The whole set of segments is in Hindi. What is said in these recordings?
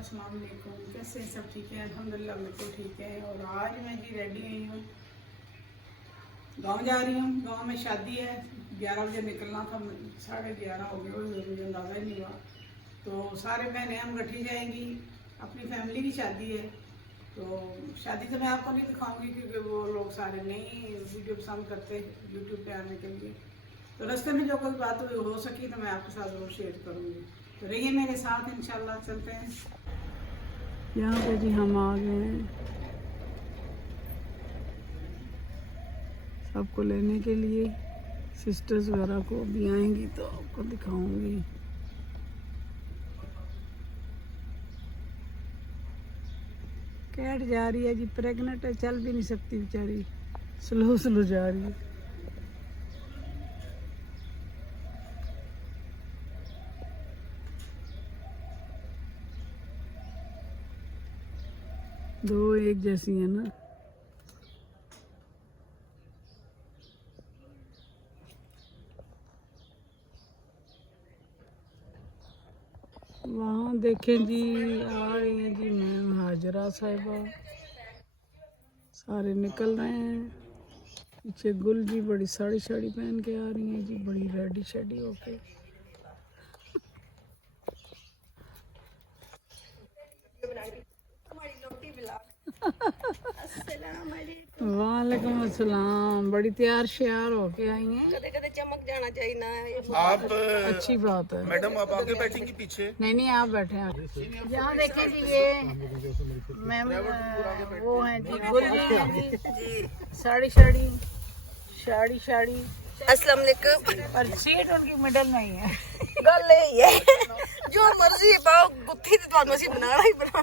अस्सलाम वालेकुम। कैसे सब ठीक है? अल्हम्दुलिल्लाह बिल्कुल ठीक है। और आज मैं जी रेडी हुई हूँ, गांव जा रही हूँ। गांव में शादी है, 11 बजे निकलना था, 11:30 हो गए, मुझे अंदाज़ा ही नहीं हुआ। तो सारे बहनें हम गठी जाएंगी, अपनी फैमिली की शादी है। तो शादी तो मैं आपको नहीं दिखाऊंगी क्योंकि वो लोग सारे नहीं वीडियो पसंद करते यूट्यूब पे आने के लिए। तो रास्ते में जो कोई बात हुई हो सकी तो मैं आपके साथ जरूर शेयर करूँगी। तो रहिए मेरे साथ, इंशाल्लाह चलते हैं। यहाँ पे जी हम आ गए हैं सबको लेने के लिए। सिस्टर्स वगैरह को भी आएंगी तो आपको दिखाऊंगी। कैट जा रही है जी, प्रेग्नेंट है, चल भी नहीं सकती बेचारी, स्लो स्लो जा रही है। दो एक जैसी है ना। वहाँ देखें जी, आ रही हैं जी मैम हाजरा साहिबा, सारे निकल रहे हैं। पीछे गुल जी बड़ी साड़ी पहन के आ रही हैं जी, बड़ी रेडी शेडी होके। वालेकुम अस्सलाम। बड़ी तैयार श्यार होके आई हैं। कदे चमक जाना चाहिए ना आप अच्छी बात है मैडम, आप आगे बैठेंगी पीछे? नहीं आप बैठे हैं। यहाँ देखें जी, ये मैम वो हैं जी, गुल जी हैं जी, साड़ी अस्सलाम वालेकुम। पर सीट उनकी मिडल में ही है। गल ये जो मर्जी पाओ, गुत्थी तो ਤੁਹਾਨੂੰ ਅਸੀਂ बनाना ही बना,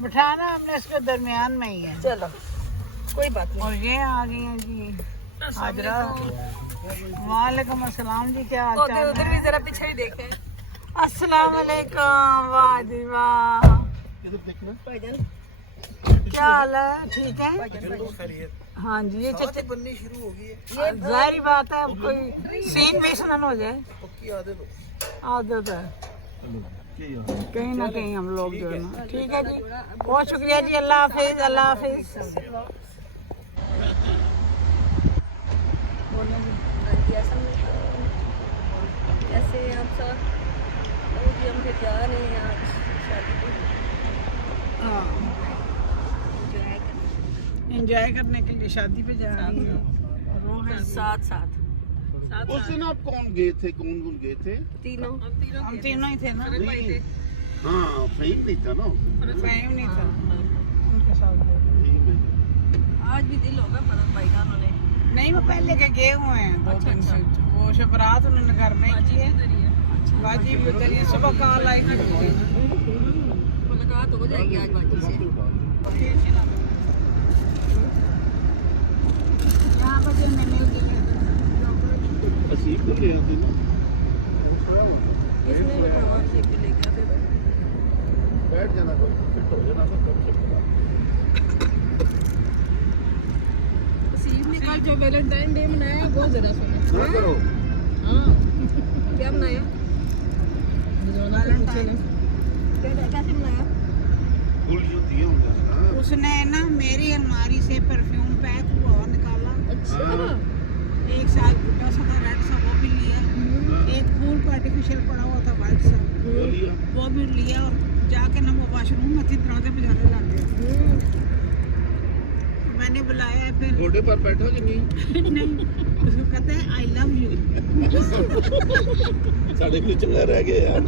बिठाना हमने इसके दरमियान में ही है। चलो कोई बात नहीं। और ये आ गई हैं जी हाजरा। वालेकुम अस्सलाम जी, क्या हाल चाल उधर भी जरा पीछे ही देखें। अस्सलाम वालेकुम। वाह जी वाह, भाईजान क्या हाल है? ठीक है हाँ जी। ये चचे बननी शुरू हो गई है। ये जाहिर बात है, अब कोई सीन मिशन हो जाए, पक्की आदत है कहीं ना कहीं हम लोग जो है ना। ठीक है जी, बहुत शुक्रिया जी। अल्लाह हाफिज, अल्लाह हाफिज। कैसे हैं आप सब? हम फिर जा रहे हैं आज शादी पे, एंजॉय करने के लिए शादी पे जा रही हूँ। और वो है साथ उस दिन आप कौन गए थे, कौन गए थे? तीनों हम तीनों ही थे ना। हाँ, फहीम नहीं था ना। फहीम नहीं था, उनके साथ गए। आज भी दिल होगा फरत भाई का उन्होंने। नहीं, वो पहले के गए हुए हैं 2-3 से। वो शबरात उन्होंने घर में की है। बाजी भी उधर ही है। सुबह कॉल आई थी, मुलाकात हो जाएगी आज बाजी से। यहाँ पर जो मिल गई है असीब को ले आते ना। किसने बिठावा से ले गया थे? बैठ जाना, तो फिट हो जाना, तो कम से कम। असीब ने कल जो वैलेंटाइन डे मनाया बहुत ज़्यादा सुना। क्या करो? हाँ, क्या मनाया? कैसे मनाया? गुल जो दिए होंगे ना। उसने ना मेरी अलमारी से परफ्यूम पैक हुआ निकाला। अच्छा। एक साल बुढ़ा सा था, रेड सा, वो भी लिया। एक फूल का आर्टिफिशियल पड़ा हुआ था वाइट सा, वो भी लिया। और जाके ना वो वॉशरूम में थी, दरवाजे पे जाने लग गया। मैंने बुलाया, फिर घोड़े पर बैठो कि नहीं? नहीं, उसको कहते हैं आई लव यू। साढ़े किलो चंगा रह गया यार।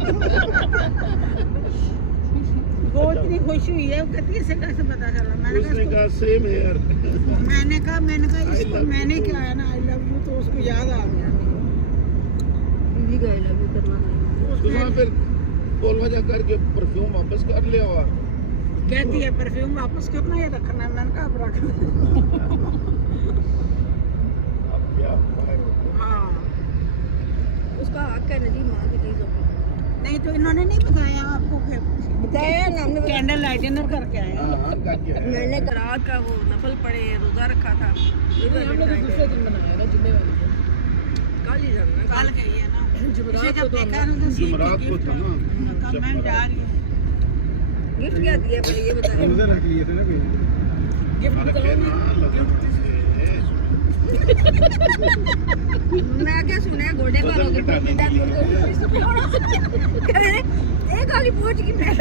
वो इतनी खुश हुई है, वो कहती है इसे कैसे पता चला? उसने कहा सेम है यार। मैंने कहा इसको मैंने क्या है ना आई लव यू, तो उसको याद आ गया। बीवी का आई लव यू करना। उसने फिर बोल वजह करके परफ्यूम वापस कर लिया। और कहती है परफ्यूम वापस करना या रखना है? मैंने कहा अब रख दो। अब क्या हाँ, उसका हक है ना जी, माँ की चीज़ों पे। नहीं तो इन्होंने नहीं बताया आपको? बताया ना हमने। कैंडल लाइट डिनर करके आए हैं। मैंने रात का वो नफल पड़े, रोजा रखा था। दूसरे दिन बनाया ना, जुम्मे वाले दिन। कल ही जाना, कल गई है ना। इसे जब देखा ना तो जुमरात को था ना। कमेंट आ रही है। गिफ्ट क्या दिया पहले ये बताइए। गिफ्ट बताओ ना। मैं क्या सुना है गोडे पर होके बेटा मुर्गो कह रहे एक वाली पूछ की मैं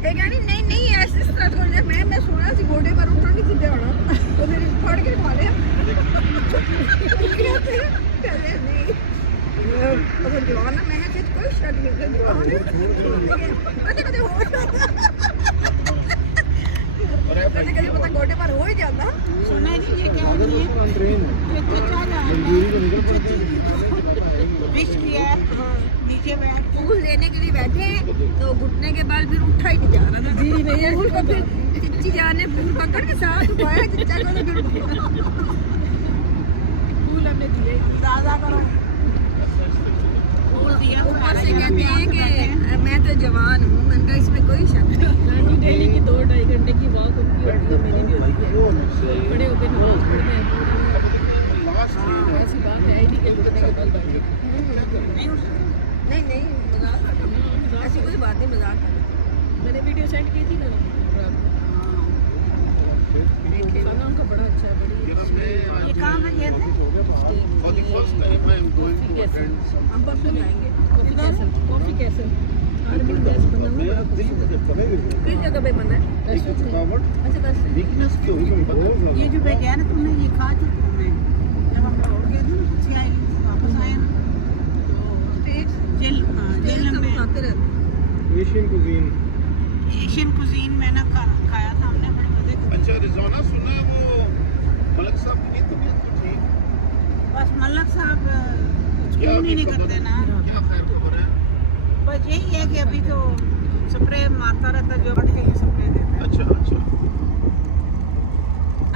एक गाड़ी नहीं नहीं ऐसे स्टार्ट कर दिया मैं सुना सी गोडे पर उठा नहीं सीधे होना तो मेरे फाड़ के खा लिया पहले नहीं अब जवान है मैं किस कोई शक नहीं है जवान है कभी होश कभी पता गोडे पर हो ही जाता। सुना जी ये क्या हो रही है विश किया है नीचे बैठ फूल देने के लिए बैठे हैं तो घुटने के बाद फिर उठा ही नहीं जा रहा था जी नहीं फूल को फिर चिच्ची जान ने फूल पकड़ के साथ उठाया चिच्चा को तो फिर फूल हमने दिए दादा करो फूल दिया ऊपर से कहते हैं कि मैं तो जवान हूँ मैंने कहा इसमें कोई शक नहीं। डेली की 2-2.5 घंटे की वॉक उनकी होती है मेरी भी होती है खड़े होकर नमाज पढ़ते हैं ऐसी बात है नहीं कि घुटने के बल बैठे नहीं नहीं मजाक ऐसी कोई बात नहीं मजाक मैंने वीडियो सेंड की थी ना खाना उनका बड़ा अच्छा है बड़ी ये कहाँ पे गए थे हम परसों जाएंगे कॉफी कैसे आर्मी गैस बना हुआ किस जगह पे बना है अच्छा बस ये जो भेजा है ना तुमने ये खा चुकी हूँ मैं जब हम लोग गए थे ना पीछे आए वापस आए ना जेल में खाते रहते एशियन कुजीन में ना खाया था हमने बड़े मजे के अच्छा रिजवाना सुना है वो मलक साहब की तबीयत तो ठीक बस मल्लक साहब क्या स्कूल ही नहीं करते ना क्या खैर खबर है बस यही है कि अभी तो स्प्रे मारता रहता जो बढ़ के स्प्रे देता है अच्छा अच्छा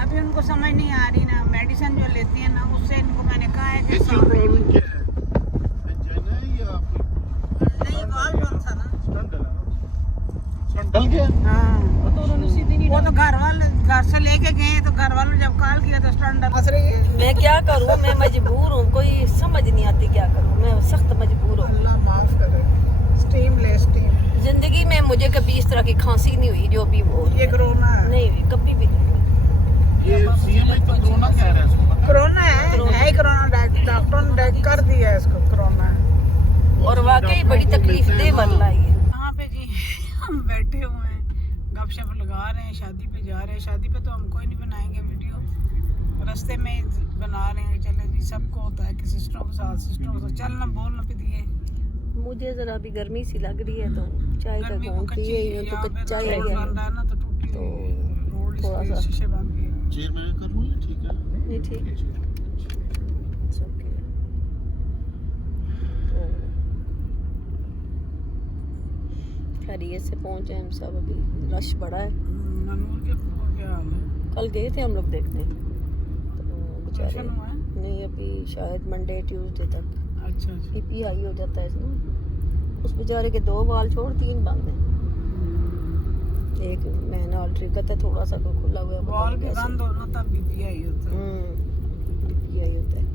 अभी उनको समझ नहीं आ रही ना मेडिसिन जो लेती है ना उससे इनको मैंने कहा है कि इसकी प्रॉब्लम क्या है एंजाइना है या नहीं बाल बंद था ना स्टंट डल गया हाँ तो उन्होंने सीधी नहीं वो तो घर वाले घर से लेके गए तो घर वालों जब कॉल किया तो स्टंट फंस रही है मैं क्या करूँ मैं मजबूर हूँ कोई समझ नहीं आती क्या करूँ मैं सख्त मजबूर हूँ अल्लाह माफ करे स्टीम ले स्टीम जिंदगी में मुझे कभी इस तरह की खांसी नहीं हुई जो भी वो ये कोरोना है नहीं हुई कभी भी नहीं हुई ये सीएम तो कोरोना कह रहा है इसको पता कोरोना है ही कोरोना डॉक्टर ने कर दिया है इसको कोरोना है और वाकई बड़ी तकलीफ दे वाला है यहाँ पे जी हम बैठे हुए हैं गपशप लगा रहे हैं शादी पे जा रहे हैं शादी पे तो हम कोई नहीं बनाएंगे वीडियो रास्ते में बना रहे हैं चले जी सबको होता है कि सिस्टरों के साथ चलना बोलना पे दिए मुझे जरा अभी गर्मी सी लग रही है तो चाय का गर्मी को घूम कच्ची पिए ही तो यहाँ पे कच्चा ही रोड है बन रहा है ना तो टूटी तो रोड थोड़ा इसके सा- शीशे बंद किए चेयर में कर लूं ये ठीक है नहीं ठीक है It's okay. तो खैरियत से पहुंचे हम सब अभी रश बड़ा है मनूर के क्या हाल है कल गए थे हम लोग देखने तो बेचारे फंक्शन हुआ है नहीं अभी शायद मंडे ट्यूसडे तक अच्छा अच्छा पीपी हाई हो जाता है इसमें उस बेचारे के 2 बाल छोड़ 3 बंद हैं एक महीना ऑल्ट्री करता है थोड़ा सा को खुला हुआ है पता बॉल नहीं भी कैसे। बंद होना तब बीपीआई होता है पीपी हाई होता है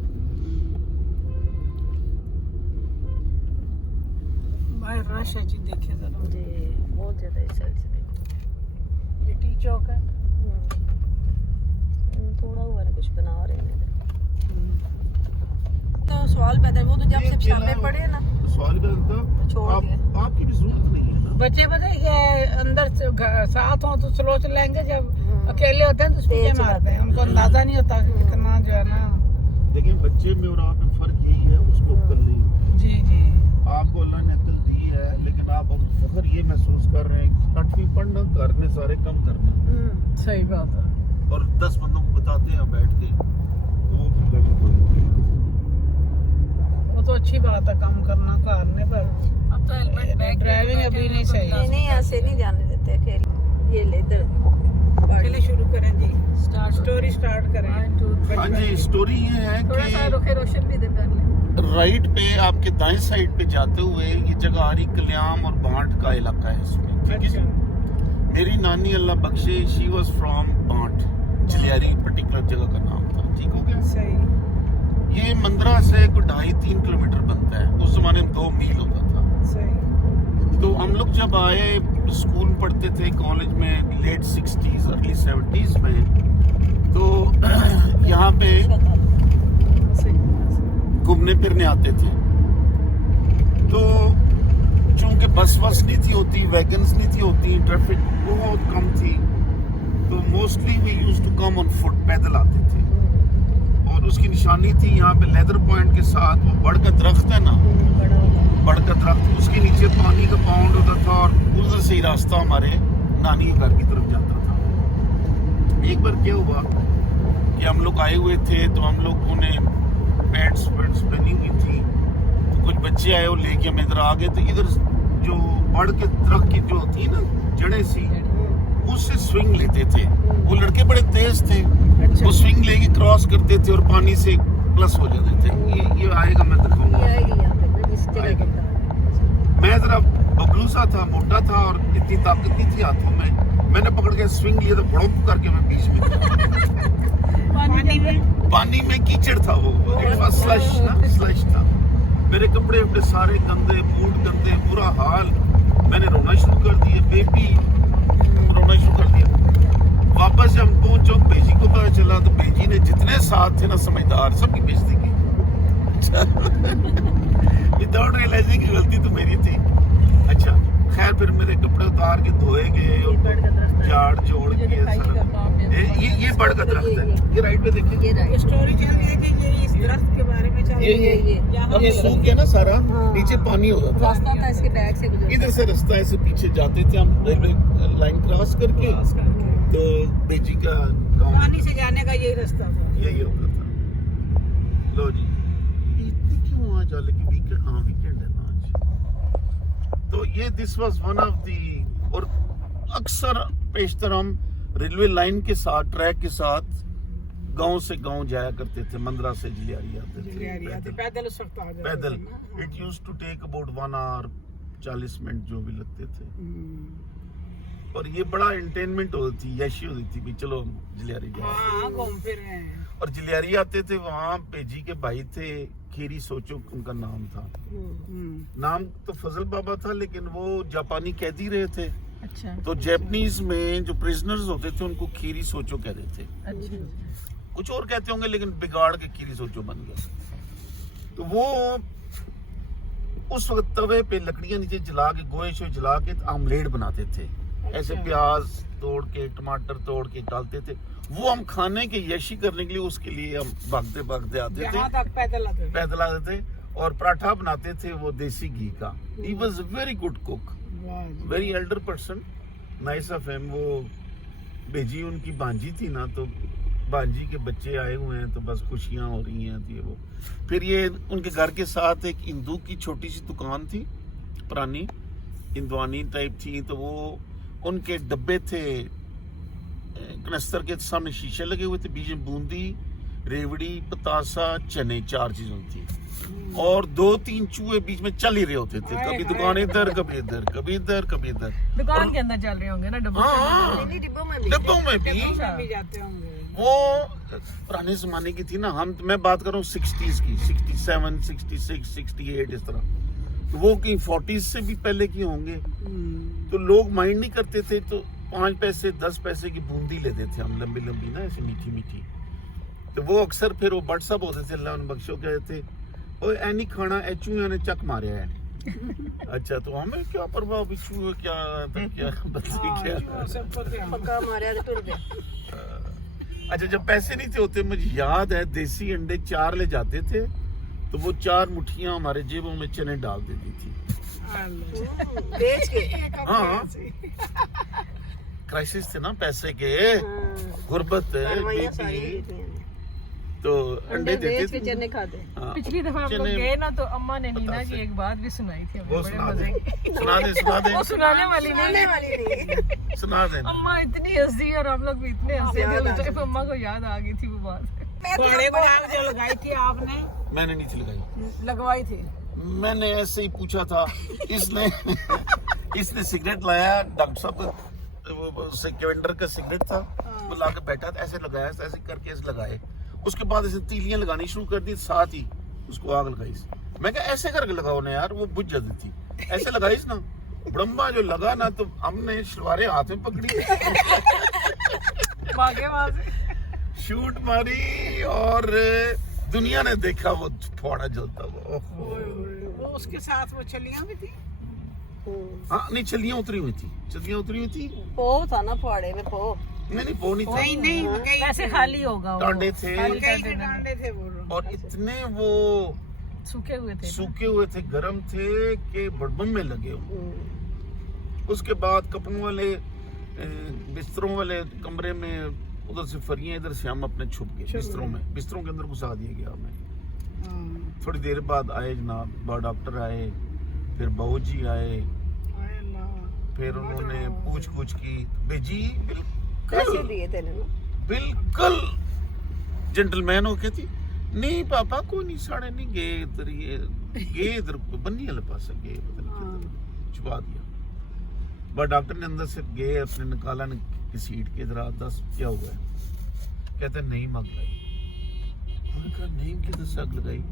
भाई रश है जी देखिए जरा जी बहुत ज़्यादा इस साइड से देखो ये टी चौक है थोड़ा हुआ ना कुछ बना रहे हैं तो सवाल पैदा वो तो जब से शामे पड़े ना सवाल भी था छोड़ आप दिया। आपकी भी जरूरत नहीं है ना बच्चे पता है ये अंदर से साथ हो तो स्लो चलाएंगे जब अकेले होते हैं तो स्पीड तेज मारते हैं उनको अंदाजा नहीं होता कि कितना जो है ना देखिए बच्चे में और आप में फर्क यही है उसको अक्ल नहीं जी जी आपको अल्लाह ने अक्ल दी है लेकिन आप अब फखर ये महसूस कर रहे हैं 8वीं पढ़ना घर में सारे कम करना सही बात है और 10 बंदों को बताते हैं बैठ के वो गलत है। वो तो अच्छी बात है काम करना कारने पर अब तो ड्राइविंग अभी नहीं सही नहीं ऐसे नहीं जाने देते खेल ये ले इधर चलिए शुरू करें जी स्टोरी स्टार्ट करें हाँ जी स्टोरी ये है थोड़ा सा कि रुखे रोशन भी इधर कर ले राइट पे आपके दाएं साइड पे जाते हुए ये जगह आ रही कल्याम और बांट का इलाका है इसमें ठीक है जी? मेरी नानी अल्लाह बख्शे शी वाज फ्रॉम बांट चिलियारी पर्टिकुलर जगह का नाम था ठीक हो गया सही ये मंदरा से कोई 2.5-3 किलोमीटर बनता है उस जमाने में 2 मील होता था तो हम लोग जब आए, स्कूल पढ़ते थे, कॉलेज में लेट 60s अर्ली 70s में, तो यहाँ पे घूमने फिरने आते थे। तो चूंकि बस नहीं थी होती, वैगन्स नहीं थी होती, ट्रैफिक बहुत कम थी, तो mostly we used to come on foot, पैदल आते थे। और उसकी निशानी थी यहाँ पे लेदर पॉइंट के साथ, वो बड़ का दरख्त है ना, बड़ का दरख्त, उसके नीचे पानी का पाउंड होता था और उधर से ही रास्ता हमारे नानी के घर की तरफ जाता था। एक बार क्या हुआ कि हम लोग आए हुए थे, तो हम लोगों ने पैड्स पहनी हुई थी, तो कुछ बच्चे आए और लेके हम इधर आ गए। तो इधर जो बड़ के दरख्त की जो थी ना जड़ें सी, उससे स्विंग लेते थे। वो लड़के बड़े तेज थे, वो स्विंग लेके क्रॉस करते थे और पानी से प्लस हो जाते थे। ये आएगा, मैं दिखाऊंगा। मैं जरा बबलू सा था, मोटा था और इतनी ताकत नहीं थी हाथों में। मैंने पकड़ के स्विंग लिया तो बड़ों करके मैं बीच में पानी में कीचड़ था, वो स्लश था। मेरे कपड़े अपने सारे गंदे, बूट गंदे, बुरा हाल। मैंने रोना शुरू कर दिया, बेबी रोना शुरू कर दिया। वापस जब हम पहुंचे, बेजी को पता चला, तो बेजी ने जितने साथ थे ना समझदार, सबकी बेइज्जती की विदाउट रियलाइजिंग कि गलती तो मेरी थी। अच्छा खैर, फिर मेरे कपड़े उतार के धोए गए और झाड़ जोड़ के ये बड़ का दरख्त है। ये राइट पे देखिए, स्टोरी चल रही है कि ये इस दरख्त के बारे में चल रही है। अब ये सूख गया ना सारा, नीचे पानी हो जाता रास्ता था इसके बैग से गुजरता। इधर से रास्ता ऐसे पीछे जाते थे हम, रेलवे लाइन क्रॉस करके, तो बेजी का गांव पानी से जाने का यही रास्ता था। यही होता था। लो जी, इतनी क्यों आज हालांकि वीकेंड, हाँ वीकेंड है ना आज। तो ये this was one of the, और अक्सर पेशतर हम रेलवे लाइन के साथ, ट्रैक के साथ गांव से गांव जाया करते थे। मंदरा से जिलियारी आते थे पैदल उस वक्त आ जाते पैदल। थे ना। It used to take about 1 hour 40 minute जो भी लगते थे। और ये बड़ा एंटरटेनमेंट होती थी, यशी होती थी भी चलो जिलियारी जाओ। हाँ, घूम फिर रहे हैं। और जिलियारी आते थे, वहाँ पेजी के भाई थे, खीरी सोचो उनका नाम था। नाम तो फजल बाबा था, लेकिन वो जापानी कैदी रहे थे। अच्छा। तो जापानीज में जो प्रिजनर्स होते थे उनको खीरी सोचो कहते थे। अच्छा। कुछ और कहते होंगे, लेकिन बिगाड़ के खीरी सोचो बन गया। तो वो उस वक्त तवे पे लकड़ियां नीचे जला के, गोए शोए जला के आमलेट बनाते थे। ऐसे प्याज तोड़ के, टमाटर तोड़ के डालते थे। वो हम खाने के, यशी करने के लिए, उसके लिए हम भागते भागते आते थे, पैदल आते थे। और पराठा बनाते थे वो देसी घी का। He was very good cook, very Elder person, nice of him. वो बेजी उनकी भांजी थी ना, तो भांजी के बच्चे आए हुए हैं, तो बस खुशियां हो रही हैं थी वो। फिर ये उनके घर के साथ एक हिंदू की छोटी सी दुकान थी, पुरानी हिंदवानी टाइप थी। तो वो उनके डब्बे थे, कनस्तर के सामने शीशे लगे हुए थे, बीच में बूंदी, रेवड़ी, पतासा, चने, 4 चीजें थी। और 2-3 चूहे बीच में चल ही रहे होते थे, कभी दुकान इधर, कभी इधर, कभी इधर, कभी इधर। दुकान के अंदर चल रहे होंगे ना, डिब्बों में भी जाते होंगे। वो पुराने जमाने की थी ना। मैं बात कर रहा हूँ 60s की, 67, 66, 68 इस तरह। तो वो कहीं 40s से भी पहले की होंगे। तो लोग माइंड नहीं करते थे, तो 5 पैसे 10 पैसे की बूंदी लेते थे हम, लंबी लंबी ना, ऐसी मीठी मीठी। तो वो अक्सर फिर वो बट सब होते थे, अल्लाह उन बख्शो कहते थे, ओए ऐनी खाना चूहे ने चक मारे है। अच्छा, तो हमें क्या परवाह, चूहे क्या पक्का मारे तो टूट गया। अच्छा, जब पैसे नहीं थे होते, मुझे याद है देसी अंडे 4 ले जाते थे, तो वो 4 मुट्ठियां हमारे जेबों में चने डाल देती थी। बेच के। हाँ, क्राइसिस थे ना पैसे के, गुर्बत, बीपी, तो अंडे देते थे, चने खाते। हाँ, पिछली दफा आप लोग गए ना, तो अम्मा ने नीना की एक बात भी सुनाई थी, वो बड़े सुना मजे दे, की। सुना दे वो सुनाने वाली नहीं। सुना दे। अम्मा इतनी हंसी और हम लोग भी इतने हंसे थे, तो अम्मा को याद आ गई थी वो बात। घोड़े को नाम जो लगाई थी आपने, मैंने नहीं थी लगाई, लगवाई थी। मैंने ऐसे ही पूछा था। इसने सिगरेट लाया, डॉक्टर साहब कैवेंडर का सिगरेट था, वो ला के बैठा था, ऐसे लगाया, ऐसे करके ऐसे लगाए। उसके बाद ऐसे तीलियां लगानी शुरू कर दी, साथ ही उसको आग लगाई। मैं क्या ऐसे करके लगाओ ना यार, वो बुझ जाती थी। ऐसे लगाई ना, ब्रह्मा जो लगा ना तो हमने शलवारें हाथ में पकड़ी, भागे वहां से। शूट मारी और दुनिया ने देखा वो फोड़ा जलता हुआ। वो उसके साथ वो चलियां भी थी। हाँ नहीं, चलियां उतरी हुई थी। पो था ना पहाड़े में पो। नहीं वो नहीं था, नहीं वैसे खाली होगा वो। टांडे थे डांडे थे वो। और इतने वो सूखे हुए थे, गर्म थे कि बड़बम में लगे हुए। उसके बाद कपड़ों वाले बिस्तरों वाले कमरे में, उधर से फरियां, इधर से हम अपने छुप गए बिस्तरों के अंदर घुसा दिया गया हमें। थोड़ी देर बाद आए जनाब, बड़ा डॉक्टर आए, फिर बहू जी आए, फिर उन्होंने पूछ की, बेजी कैसे दिए थे ना, बिल्कुल जेंटलमैन हो के थी। नहीं पापा को नहीं, साढ़े नहीं गए इधर, ये गए इधर बन्नी वाले पास गए, छुपा दिया। बट डॉक्टर ने अंदर से गए, अपने निकाला सीट के, इधर 10 क्या हुआ है, कहते नहीं मग गई। मैंने कहा नहीं किधर से आग लगाई,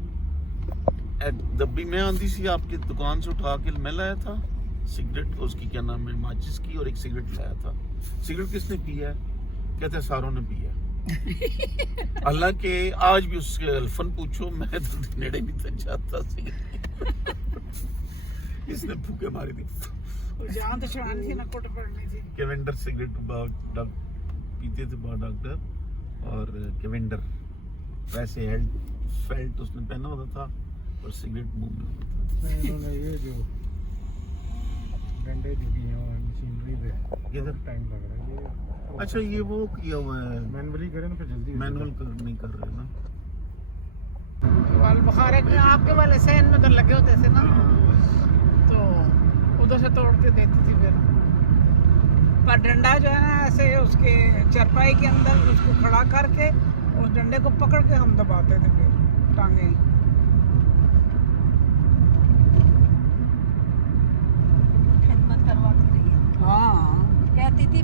दब्बी में आंधी सी आपकी दुकान से उठा के मैं लाया था सिगरेट, उसकी क्या नाम है, माचिस की, और एक सिगरेट लाया था। सिगरेट किसने पिया है, कहते सारों ने पिया। अल्लाह के आज भी उसके अल्फन पूछो, मैं तो नेड़े भी तक जाता सिगरेट। इसने फूके मारी थी, जान तो छुड़ानी थी ना, कोट पड़नी थी। केवेंडर सिगरेट पीते थे बहुत डॉक्टर, और केवेंडर वैसे फेल्ट उसने पहना होता था और सिगरेट मुंह में होता था। इन्होंने ये जो डंडे जो किए हुए हैं मशीनरी पे, किधर टाइम लग रहा है ये। अच्छा ये वो किया हुआ है, मैनुअली करें ना फिर जल्दी हो मैनुअल नहीं कर रहे ना। वाल बुखारे के आपके वाले सहन में तो लगे होते थे ना, तो उधर से तोड़ के देती थी फिर। पर डंडा जो है ना ऐसे उसके चरपाई के अंदर उसको खड़ा करके उस डंडे को पकड़ के हम दबाते थे फिर टांगे। खिदमत करवाती रही है। हाँ कहती थी